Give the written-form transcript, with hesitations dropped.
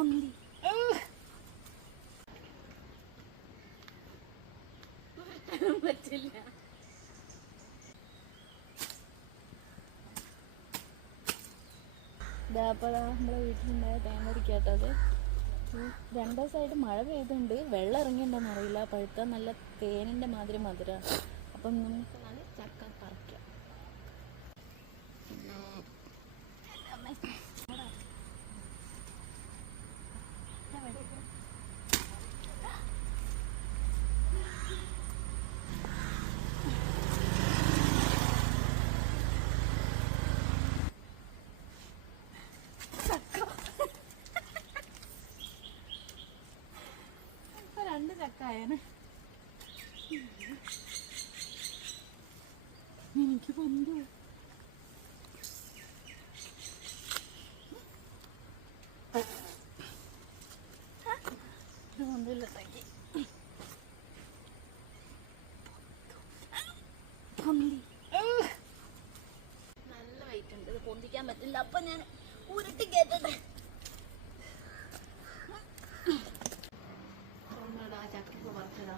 കൊന്തി പറ്റില്ല. ഇതാപ്പതാ നമ്മുടെ വീട്ടിലുണ്ടായ തേങ്ങടിക്കാട്ടത് 2 ദിവസമായിട്ട് മഴ പെയ്തുണ്ട്. വെള്ളം ഇറങ്ങിയിട്ടുണ്ടോന്ന് അറിയില്ല. പഴുത്ത നല്ല തേനിൻ്റെ മാതിരി മധുരമാണ്. അപ്പം നമുക്ക് നല്ല ചക്ക പറിക്കാം. ഇപ്പൊ 2 ചക്ക ആയേനെ. എനിക്ക് പൊന്തു പൊന്തില്ലണ്ടാക്കി പൊന്തി നല്ല വെയിറ്റ് ഉണ്ട്. ഇത് പൊന്തിക്കാൻ പറ്റില്ല. അപ്പൊ ഞാൻ ഉരുട്ടി കേട്ടട്ടെ. ചക്ക പറിച്ചതാ.